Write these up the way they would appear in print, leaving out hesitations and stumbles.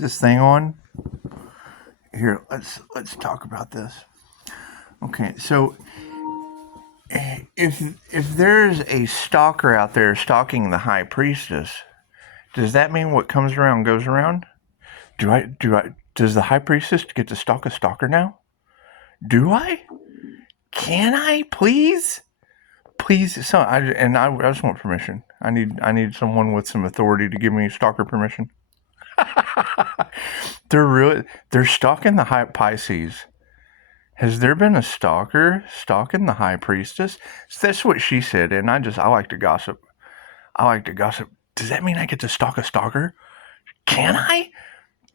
this thing on? Here, let's talk about this. Okay, so if there's a stalker out there stalking the high priestess, does that mean what comes around goes around? Does the high priestess get to stalk a stalker now? Do I? Can I, please? Please, so I just want permission. I need someone with some authority to give me stalker permission. They're stalking the high Pisces. Has there been a stalker stalking the high priestess? That's what she said, and I like to gossip. I like to gossip. Does that mean I get to stalk a stalker? Can I?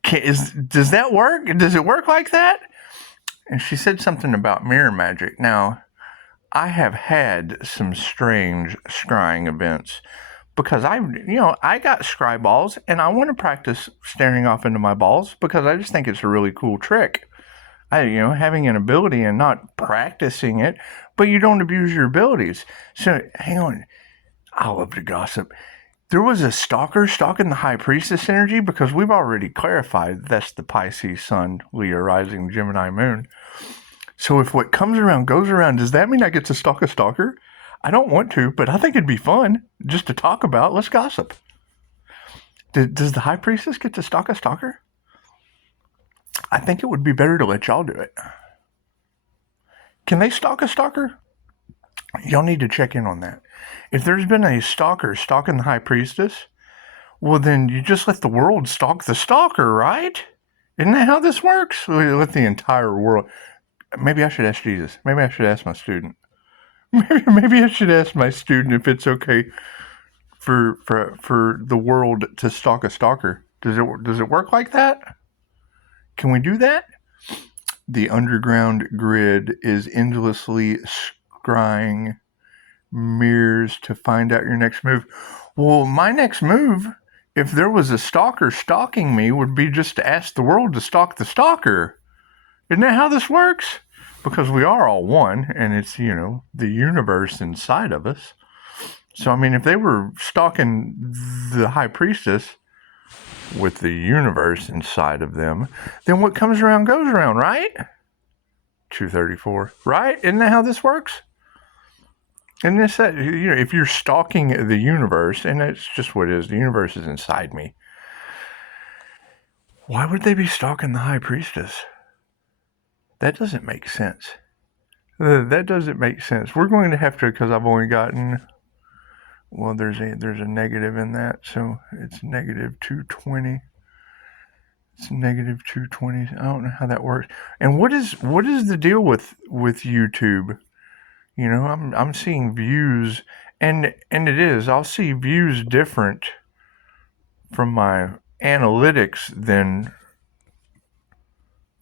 Does that work? Does it work like that? And she said something about mirror magic. Now, I have had some strange scrying events because I got scry balls and I want to practice staring off into my balls because I just think it's a really cool trick. Having an ability and not practicing it, but you don't abuse your abilities. So, hang on. I love to gossip. There was a stalker stalking the high priestess energy because we've already clarified that's the Pisces Sun, Leo rising, Gemini moon. So if what comes around goes around, does that mean I get to stalk a stalker? I don't want to, but I think it'd be fun just to talk about. Let's gossip. Does the high priestess get to stalk a stalker? I think it would be better to let y'all do it. Can they stalk a stalker? Y'all need to check in on that. If there's been a stalker stalking the high priestess, well, then you just let the world stalk the stalker, right? Isn't that how this works? We let the entire world. Maybe I should ask Jesus. Maybe I should ask my student. Maybe I should ask my student if it's okay for the world to stalk a stalker. Does it work like that? Can we do that? The underground grid is endlessly scrying mirrors to find out your next move. Well, my next move, if there was a stalker stalking me, would be just to ask the world to stalk the stalker. Isn't that how this works? Because we are all one, and it's, the universe inside of us. So, I mean, if they were stalking the high priestess with the universe inside of them, then what comes around goes around, right? 234, right? Isn't that how this works? And this, if you're stalking the universe, and that's just what it is, the universe is inside me. Why would they be stalking the high priestess? That doesn't make sense. That doesn't make sense. We're going to have to, because I've only gotten, well, there's a negative in that, so it's negative 220. It's negative 220. I don't know how that works. And what is the deal with YouTube? I'm seeing views, and it is. I'll see views different from my analytics than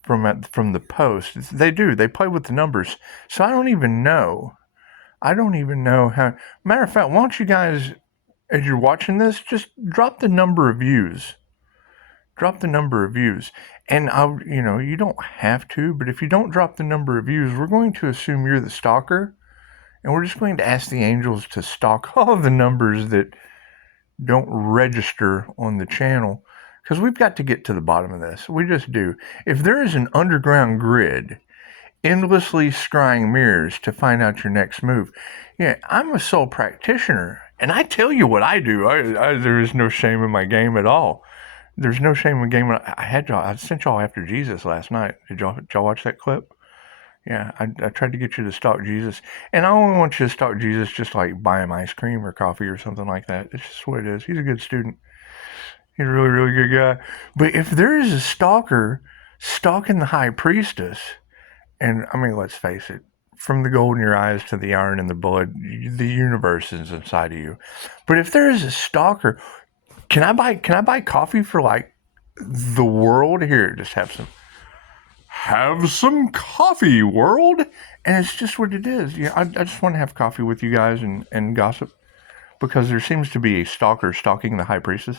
from the post. They do. They play with the numbers. So I don't even know how. Matter of fact, why don't you guys, as you're watching this, just drop the number of views. Drop the number of views. And you don't have to, but if you don't drop the number of views, we're going to assume you're the stalker. And we're just going to ask the angels to stalk all of the numbers that don't register on the channel. Because we've got to get to the bottom of this. We just do. If there is an underground grid endlessly scrying mirrors to find out your next move, I'm a soul practitioner. And I tell you what I do. There is no shame in my game at all. There's no shame in the game. I sent y'all after Jesus last night. Did y'all watch that clip? Yeah, I tried to get you to stalk Jesus. And I only want you to stalk Jesus just like buy him ice cream or coffee or something like that. It's just what it is. He's a good student. He's a really, really good guy. But if there is a stalker stalking the high priestess, and I mean, let's face it, from the gold in your eyes to the iron in the blood, the universe is inside of you. But if there is a stalker, can I buy coffee for like the world? Here, just have some coffee, world. And it's just what it is. I just want to have coffee with you guys and gossip, because there seems to be a stalker stalking the high priestess.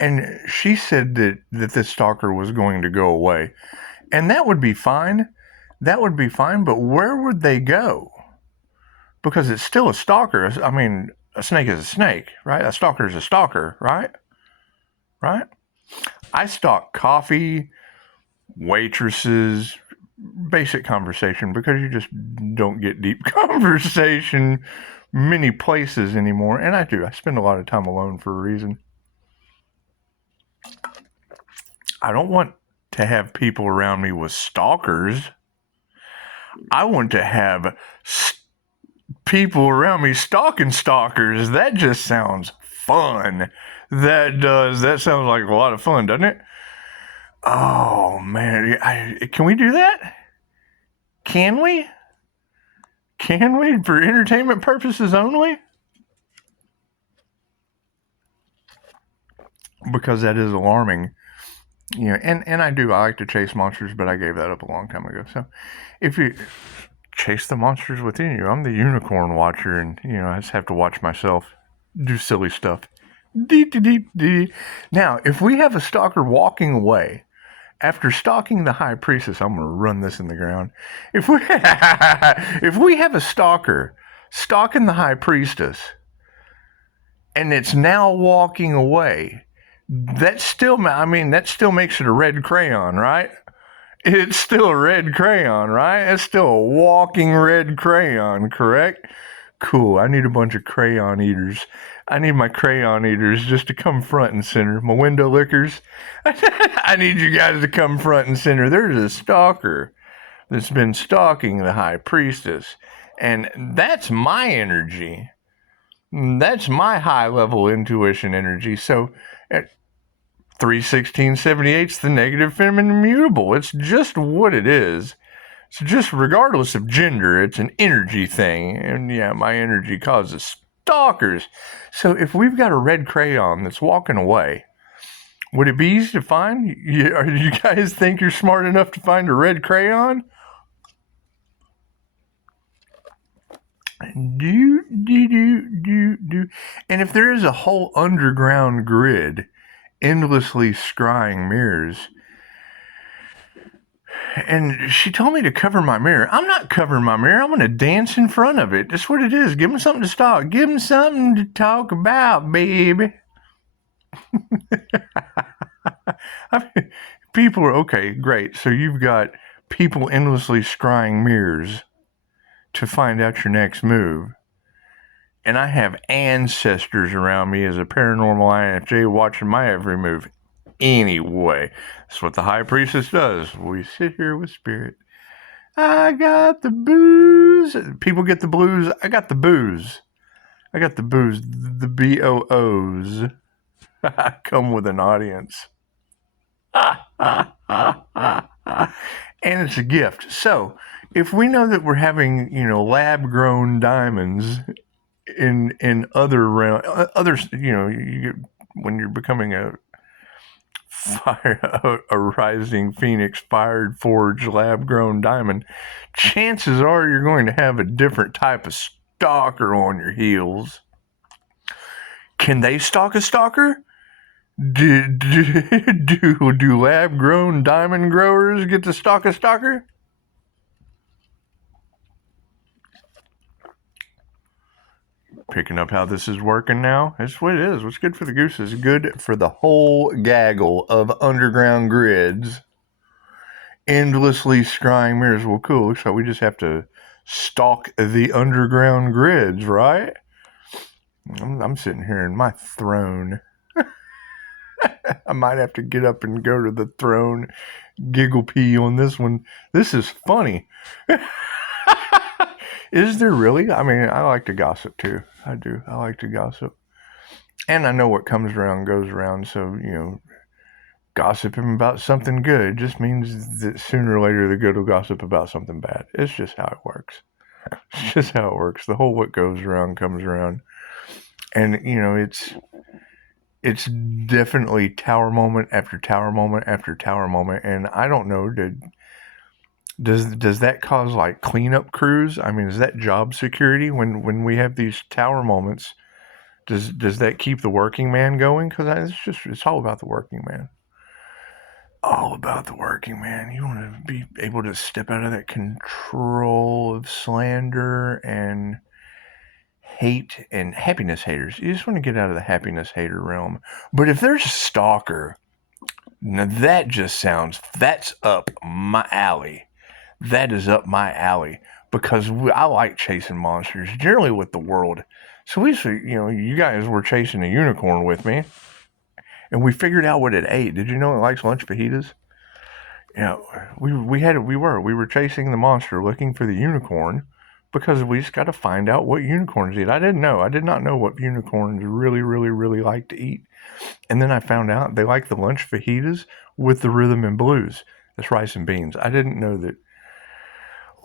And she said that this stalker was going to go away. And that would be fine. That would be fine. But where would they go? Because it's still a stalker. I mean, a snake is a snake, right? A stalker is a stalker, right? Right? I stalk coffee, waitresses, basic conversation, because you just don't get deep conversation many places anymore. And I do. I spend a lot of time alone for a reason. I don't want to have people around me with stalkers. I want to have people around me stalking stalkers. That just sounds fun. That does. That sounds like a lot of fun, doesn't it? Oh, man. Can we do that? Can we? Can we? For entertainment purposes only? Because that is alarming. And I like to chase monsters, but I gave that up a long time ago. So if you chase the monsters within you, I'm the unicorn watcher, and I just have to watch myself do silly stuff. Now, if we have a stalker walking away after stalking the high priestess, I'm going to run this in the ground. If we if we have a stalker stalking the high priestess and it's now walking away, that still makes it a red crayon, right? It's still a red crayon, right? It's still a walking red crayon, correct? Cool. I need a bunch of crayon eaters. I need my crayon eaters just to come front and center. My window lickers. I need you guys to come front and center. There's a stalker that's been stalking the high priestess. And that's my energy. That's my high level intuition energy. So at 31678's the negative feminine mutable. It's just what it is. It's just regardless of gender, it's an energy thing. And yeah, my energy causes stalkers. So if we've got a red crayon that's walking away, would it be easy to find? Do you guys think you're smart enough to find a red crayon? Do. And if there is a whole underground grid endlessly scrying mirrors, and she told me to cover my mirror. I'm not covering my mirror. I'm going to dance in front of it. That's what it is. Give them something to stalk. Give them something to talk about, baby. People are, okay, great. So you've got people endlessly scrying mirrors to find out your next move. And I have ancestors around me as a paranormal INFJ watching my every move. Anyway, that's what the high priestess does. We sit here with spirit. I got the booze. People get the blues. I got the booze. I got the booze. The BOOs. I come with an audience. And it's a gift. So, if we know that we're having, lab grown diamonds in other realms, others, when you're becoming a rising phoenix fired forged lab grown diamond, chances are you're going to have a different type of stalker on your heels. Can they stalk a stalker? Do lab grown diamond growers get to stalk a stalker? Picking up how this is working now? That's what it is. What's good for the goose is good for the whole gaggle of underground grids. Endlessly scrying mirrors. Well, cool. Looks like we just have to stalk the underground grids, right? I'm sitting here in my throne. I might have to get up and go to the throne, giggle pee on this one. This is funny. Is there really? I mean, I like to gossip too. I do. I like to gossip. And I know what comes around goes around. So, gossiping about something good just means that sooner or later the good will gossip about something bad. It's just how it works. It's just how it works. The whole what goes around comes around. And, it's definitely tower moment after tower moment after tower moment. And I don't know, does that cause like cleanup crews? I mean, is that job security when we have these tower moments? Does that keep the working man going? Because it's all about the working man. All about the working man. You want to be able to step out of that control of slander and hate and happiness haters. You just want to get out of the happiness hater realm. But if there's a stalker, now that's up my alley. That is up my alley because I like chasing monsters, generally with the world. So you guys were chasing a unicorn with me, and we figured out what it ate. Did you know it likes lunch fajitas? We were chasing the monster, looking for the unicorn, because we just got to find out what unicorns eat. I did not know what unicorns really, really, really like to eat. And then I found out they like the lunch fajitas with the rhythm and blues. That's rice and beans. I didn't know that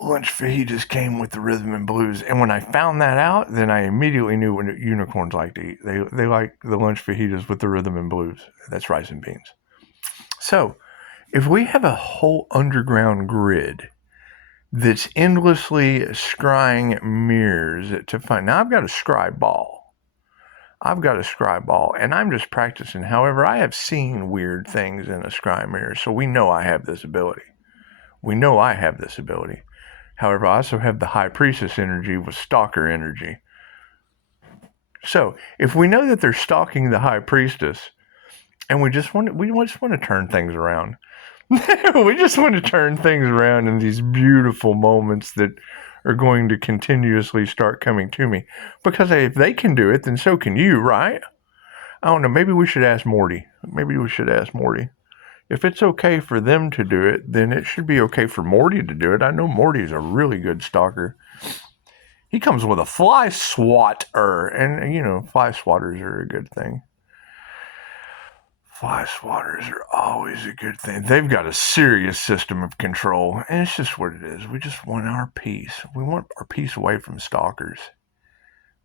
lunch fajitas came with the rhythm and blues. And when I found that out, then I immediately knew what unicorns like to eat. They like the lunch fajitas with the rhythm and blues. That's rice and beans. So if we have a whole underground grid that's endlessly scrying mirrors to find. Now I've got a scry ball. And I'm just practicing. However, I have seen weird things in a scry mirror, so we know I have this ability. However, I also have the high priestess energy with stalker energy. So if we know that they're stalking the high priestess, and we just want to turn things around. We just want to turn things around in these beautiful moments that are going to continuously start coming to me. Because if they can do it, then so can you, right? I don't know. Maybe we should ask Morty. If it's okay for them to do it, then it should be okay for Morty to do it. I know Morty's a really good stalker. He comes with a fly swatter, and fly swatters are a good thing. Fly swatters are always a good thing. They've got a serious system of control, and it's just what it is. We just want our peace. We want our peace away from stalkers.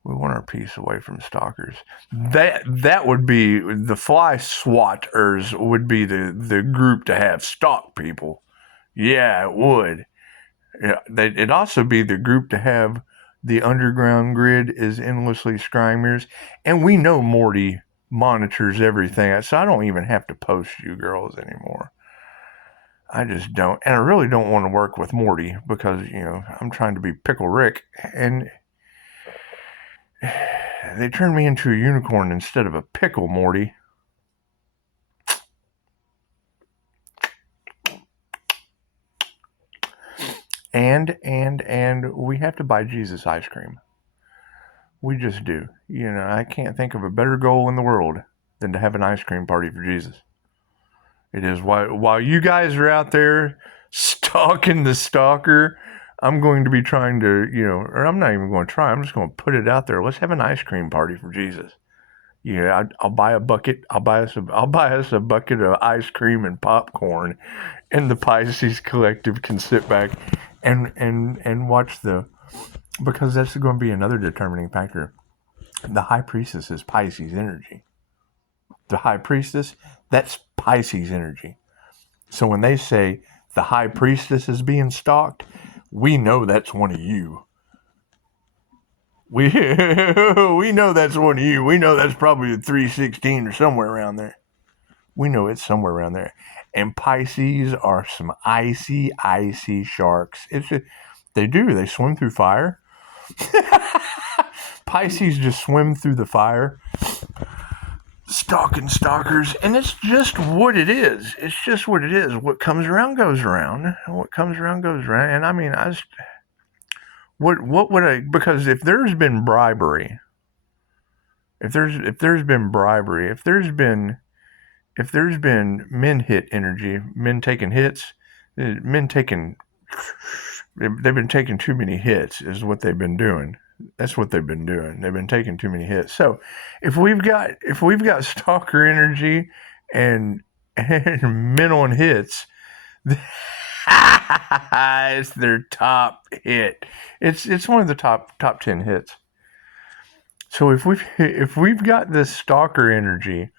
That would be the fly swatters would be the group to have stalk people. Yeah, it would. Yeah, it'd also be the group to have the underground grid is endlessly scrying mirrors, and we know Morty monitors everything, so I don't even have to post you girls anymore. I just don't, and I really don't want to work with Morty because I'm trying to be Pickle Rick, and they turned me into a unicorn instead of a pickle, Morty. And we have to buy Jesus ice cream. We just do. I can't think of a better goal in the world than to have an ice cream party for Jesus. It is. While you guys are out there stalking the stalker, I'm going to be trying to, or I'm not even going to try. I'm just going to put it out there. Let's have an ice cream party for Jesus. Yeah, I'll buy a bucket. I'll buy us a bucket of ice cream and popcorn, and the Pisces Collective can sit back and watch because that's going to be another determining factor. The High Priestess is Pisces energy. The High Priestess, that's Pisces energy. So when they say the High Priestess is being stalked, we know that's one of you. We know that's one of you. We know that's probably a 316 or somewhere around there. We know it's somewhere around there. And Pisces are some icy, icy sharks. They swim through fire. Pisces just swim through the fire, stalking stalkers, and it's just what it is. What comes around goes around. And I mean, what would I? Because if there's been bribery, if there's been men hit energy, men taking hits, they've been taking too many hits is what they've been doing. That's what they've been doing. They've been taking too many hits. So if we've got stalker energy and men on hits, it's their top hit. It's one of the top 10 hits. So if we've got this stalker energy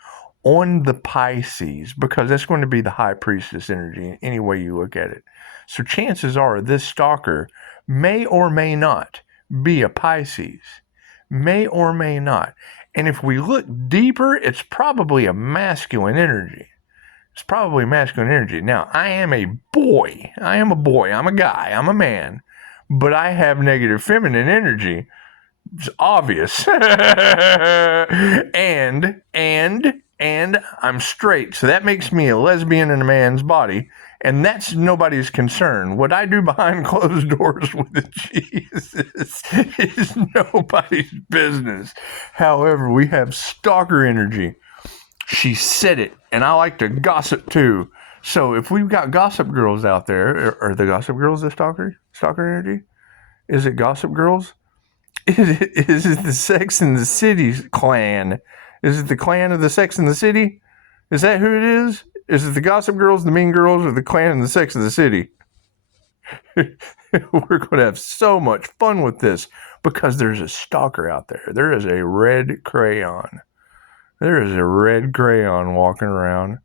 on the Pisces, because that's going to be the High Priestess energy any way you look at it. So chances are this stalker may or may not be a Pisces. May or may not. And if we look deeper, it's probably a masculine energy. Now, I am a boy. I'm a guy. I'm a man. But I have negative feminine energy. It's obvious. and I'm straight, so that makes me a lesbian in a man's body, and that's nobody's concern. What I do behind closed doors with Jesus is nobody's business. However, we have stalker energy. She said it, and I like to gossip too. So if we've got gossip girls out there, are the gossip girls the stalker energy? Is it gossip girls? Is it the Sex and the City clan? Is it the clan of the Sex and the City? Is that who it is? Is it the Gossip Girls, the Mean Girls, or the clan and the Sex of the City? We're going to have so much fun with this because there's a stalker out there. There is a red crayon. There is a red crayon walking around,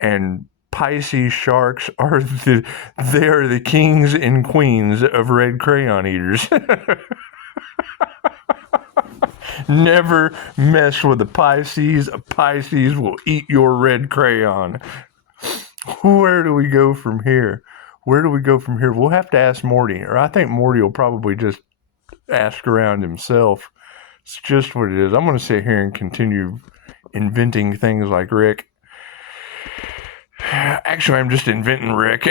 and Pisces sharks are they are the kings and queens of red crayon eaters. Never mess with a Pisces. A Pisces will eat your red crayon. Where do we go from here? We'll have to ask Morty, or I think Morty will probably just ask around himself. It's just what it is. I'm going to sit here and continue inventing things like Rick. Actually, I'm just inventing Rick.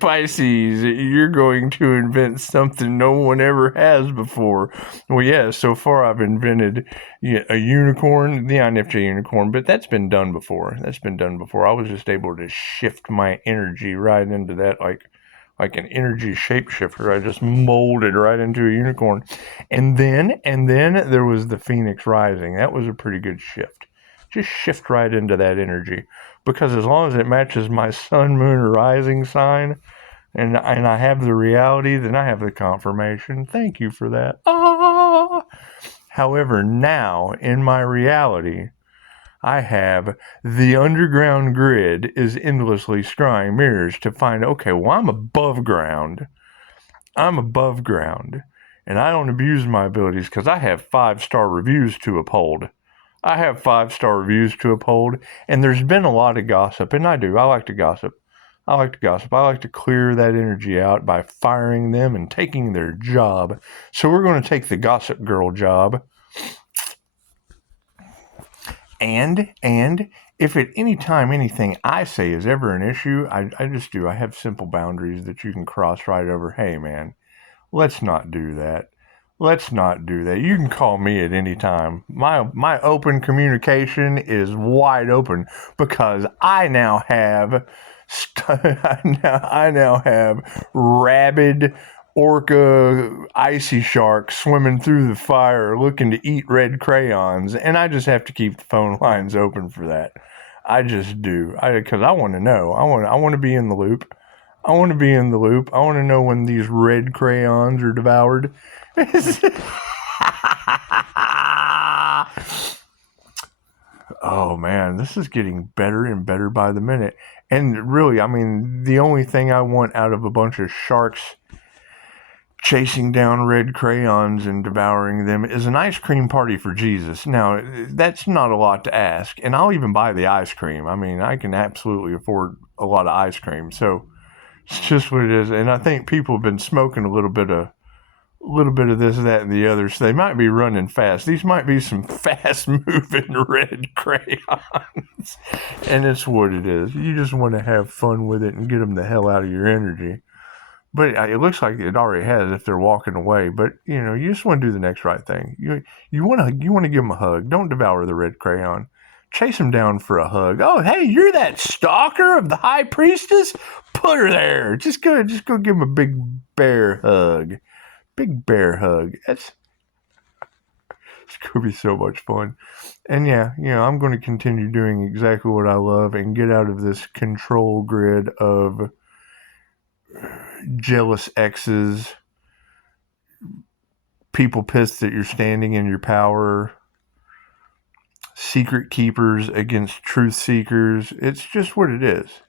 Pisces, you're going to invent something no one ever has before. Well, yeah, so far I've invented a unicorn, the INFJ unicorn, but that's been done before. I was just able to shift my energy right into that, like an energy shapeshifter. I just molded right into a unicorn. And then there was the Phoenix Rising. That was a pretty good shift. Just shift right into that energy, because as long as it matches my sun, moon, or rising sign, and I have the reality, then I have the confirmation. Thank you for that. However, now in my reality, I have the underground grid is endlessly scrying mirrors to find, okay, well, I'm above ground, and I don't abuse my abilities because I have 5-star reviews to uphold. And there's been a lot of gossip, and I like to gossip. I like to clear that energy out by firing them and taking their job. So we're going to take the gossip girl job. And if at any time anything I say is ever an issue, I just do. I have simple boundaries that you can cross right over. Hey, man, let's not do that. You can call me at any time. My open communication is wide open because I now have rabid orca icy sharks swimming through the fire looking to eat red crayons, and I just have to keep the phone lines open for that. I just do. Because I want to know. I want to be in the loop. I want to know when these red crayons are devoured. Oh man, this is getting better and better by the minute. And really, I mean, the only thing I want out of a bunch of sharks chasing down red crayons and devouring them is an ice cream party for Jesus. Now, that's not a lot to ask, and I'll even buy the ice cream. I mean, I can absolutely afford a lot of ice cream, so it's just what it is. And I think people have been smoking a little bit of this, that, and the other, so they might be running fast. These might be some fast-moving red crayons, and it's what it is. You just want to have fun with it and get them the hell out of your energy. But it looks like it already has if they're walking away. But, you just want to do the next right thing. You want to give them a hug. Don't devour the red crayon. Chase them down for a hug. Oh, hey, you're that stalker of the high priestess? Put her there. Just go give them a big bear hug. It's going to be so much fun. And yeah, I'm going to continue doing exactly what I love and get out of this control grid of jealous exes, people pissed that you're standing in your power, secret keepers against truth seekers. It's just what it is.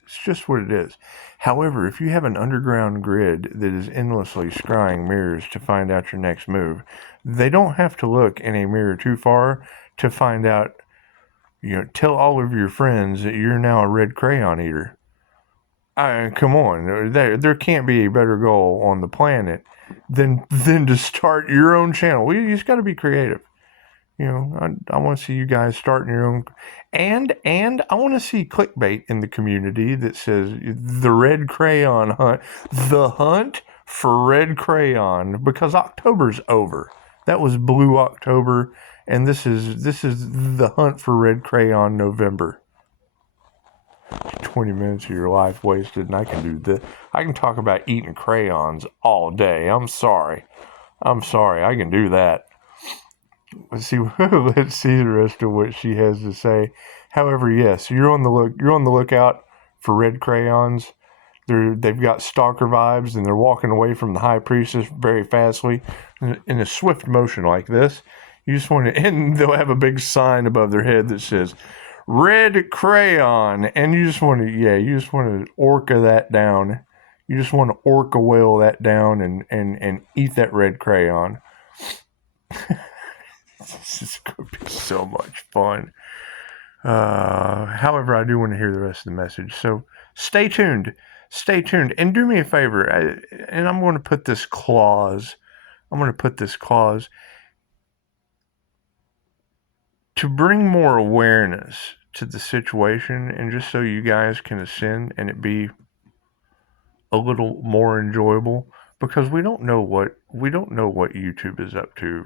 However, if you have an underground grid that is endlessly scrying mirrors to find out your next move, they don't have to look in a mirror too far to find out, tell all of your friends that you're now a red crayon eater. Come on, there can't be a better goal on the planet than to start your own channel. You just got to be creative. You know, I want to see you guys starting your own, and I want to see clickbait in the community that says the red crayon hunt, the hunt for red crayon, because October's over. That was Blue October, and this is the hunt for red crayon November. 20 minutes of your life wasted, and I can do this. I can talk about eating crayons all day. I'm sorry, I can do that. Let's see the rest of what she has to say. However, yes, you're on the lookout for red crayons. They've got stalker vibes, and they're walking away from the high priestess very fastly in a swift motion like this. You just want to, and they'll have a big sign above their head that says red crayon, and you just want to orca that down. You just want to orca whale that down and eat that red crayon. This is going to be so much fun. However, I do want to hear the rest of the message. So stay tuned, and do me a favor. And I'm going to put this clause. To bring more awareness to the situation, and just so you guys can ascend and it be a little more enjoyable, because we don't know what YouTube is up to,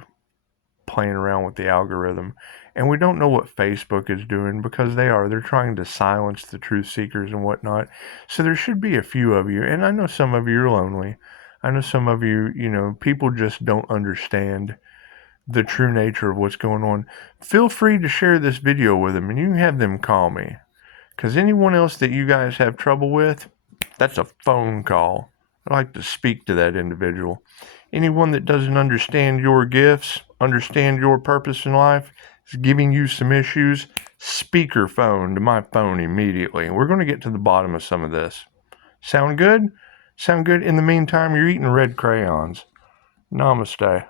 playing around with the algorithm, and we don't know what Facebook is doing, because they're trying to silence the truth seekers and whatnot. So there should be a few of you, and I know some of you are lonely. I know some of you, people just don't understand the true nature of what's going on. Feel free to share this video with them, and you can have them call me, because anyone else that you guys have trouble with, that's a phone call. I like to speak to that individual. Anyone that doesn't understand your gifts, understand your purpose in life, is giving you some issues, speakerphone to my phone immediately. We're going to get to the bottom of some of this. Sound good? In the meantime, you're eating red crayons. Namaste.